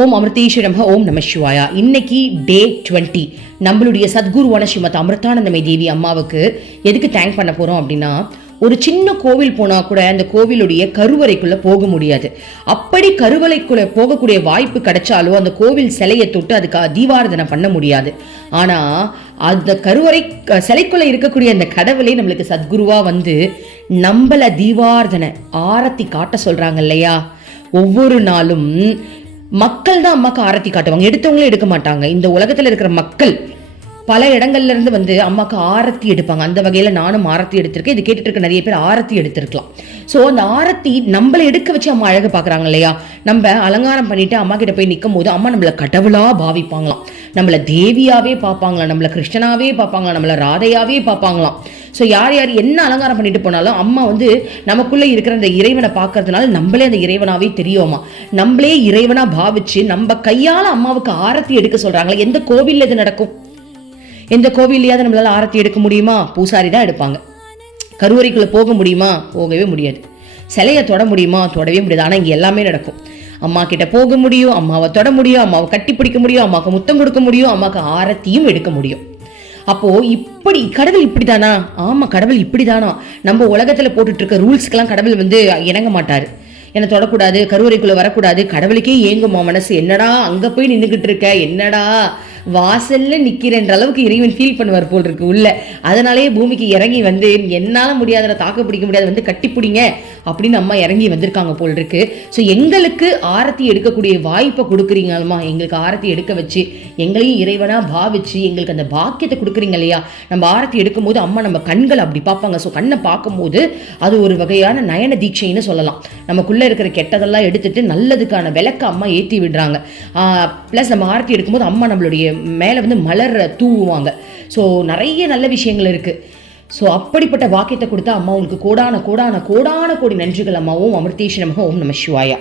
ஓம் அமிர்தேஸ்வரம் ஓம் நம சிவாயா. இன்னைக்கு day twenty நம்மளுடைய சத்குருவான ஸ்ரீமத் அமிர்தானந்தமை தேவி அம்மாவுக்கு எதுக்கு தேங்க் பண்ண போகிறோம் அப்படின்னா ஒரு சின்ன கோவில் போனால் கூட அந்த கோவிலுடைய கருவறைக்குள்ளே போக முடியாது. அப்படி கருவறைக்குள்ளே போகக்கூடிய வாய்ப்பு கிடைச்சாலோ அந்த கோவில் சிலையை தொட்டு அதுக்கு தீபாரதனை பண்ண முடியாது. ஆனால் அந்த கருவறை சிலைக்குள்ளே இருக்கக்கூடிய அந்த கடவுளே நம்மளுக்கு சத்குருவாக வந்து நம்மள தீபாரதனை ஆரத்தி காட்ட சொல்கிறாங்க இல்லையா? ஒவ்வொரு நாளும் மக்கள் தான் அம்மாக்கு ஆரத்தி காட்டுவாங்க. எடுத்தவங்களே எடுக்க மாட்டாங்க. இந்த உலகத்தில் இருக்கிற மக்கள் பல இடங்கள்ல இருந்து வந்து அம்மாக்கு ஆரத்தி எடுப்பாங்க. அந்த வகையில நானும் ஆரத்தி எடுத்திருக்கேன். இது கேட்டுட்டு இருக்க நிறைய பேர் ஆரத்தி எடுத்திருக்கலாம். ஸோ அந்த ஆரத்தி நம்மளை எடுக்க வச்சு அம்மா அழகு பாக்குறாங்க இல்லையா? நம்ம அலங்காரம் பண்ணிட்டு அம்மா கிட்ட போய் நிற்கும் போது அம்மா நம்மளை கடவுளா பாவிப்பாங்களாம். நம்மளை தேவியாவே பார்ப்பாங்களாம். நம்மளை கிருஷ்ணனாவே பார்ப்பாங்களாம். நம்மளை ராதையாவே பார்ப்பாங்களாம். ஸோ யார் யார் என்ன அலங்காரம் பண்ணிட்டு போனாலும் அம்மா வந்து நமக்குள்ள இருக்கிற அந்த இறைவனை பார்க்கறதுனால நம்மளே அந்த இறைவனாவே தெரியுமா நம்மளே இறைவனா பாவிச்சு நம்ம கையால அம்மாவுக்கு ஆரத்தி எடுக்க சொல்றாங்களே எந்த கோவிலில் இது நடக்கும்? எந்த கோவில்லையாவது நம்மளால ஆரத்தி எடுக்க முடியுமா? பூசாரி தான் எடுப்பாங்க. கருவறைக்குள்ள போக முடியுமா? போகவே முடியாது. சிலையை தொட முடியுமா? தொடவே முடியாது. ஆனா இங்க எல்லாமே நடக்கும். அம்மா கிட்ட போக முடியும் அம்மாவை தொட முடியும் அம்மாவை கட்டி பிடிக்க முடியும் அம்மாவுக்கு முத்தம் கொடுக்க முடியும் அம்மாவுக்கு ஆரத்தியும் எடுக்க முடியும். அப்போ இப்படி கடவுள் இப்படிதானா? ஆமா கடவுள் இப்படிதானா? நம்ம உலகத்துல போட்டுட்டு இருக்க ரூல்ஸ்க்கெல்லாம் கடவுள் வந்து இணங்க மாட்டாரு. என்னை தொடக்கூடாது கருவறைக்குள்ள வரக்கூடாது கடவுளுக்கே ஏங்குமா மனசு? என்னடா அங்க போய் நின்றுகிட்டு இருக்க? என்னடா? வாசல்ல நிக்கிறேன்ற அளவுக்கு இறைவன் ஃபீல் பண்ணுவார் போல் இருக்கு உள்ள. அதனாலேயே பூமிக்கு இறங்கி வந்து என்னால முடியாத தாக்கு பிடிக்க முடியாது வந்து கட்டி பிடிங்க அப்படின்னு அம்மா இறங்கி வந்திருக்காங்க போல் இருக்கு ஸோ எங்களுக்கு ஆரத்தி எடுக்கக்கூடிய வாய்ப்பை கொடுக்குறீங்கம்மா எங்களுக்கு ஆரத்தி எடுக்க வச்சு எங்களையும் இறைவனா பாவிச்சு எங்களுக்கு அந்த பாக்கியத்தை கொடுக்குறீங்க இல்லையா? நம்ம ஆரத்தி எடுக்கும்போது அம்மா நம்ம கண்கள் அப்படி பார்ப்பாங்க. ஸோ கண்ணை பார்க்கும்போது அது ஒரு வகையான நயன தீட்சைன்னு சொல்லலாம். நமக்குள்ள இருக்கிற கெட்டதெல்லாம் எடுத்துட்டு நல்லதுக்கான விளக்க அம்மா ஏற்றி விடுறாங்க. ப்ளஸ் நம்ம ஆரத்தி எடுக்கும்போது அம்மா நம்மளுடைய மேலே வந்து மலர் தூவுவாங்க. ஸோ நிறைய நல்ல விஷயங்கள் இருக்குது ஸோ அப்படிப்பட்ட வாக்கியத்தை கொடுத்தா அம்மா உங்களுக்கு கோடான கோடான கோடான கோடி நன்றிகள் அம்மாவும் அமிர்தேஷ் நமக ஓம் நம சிவாயா.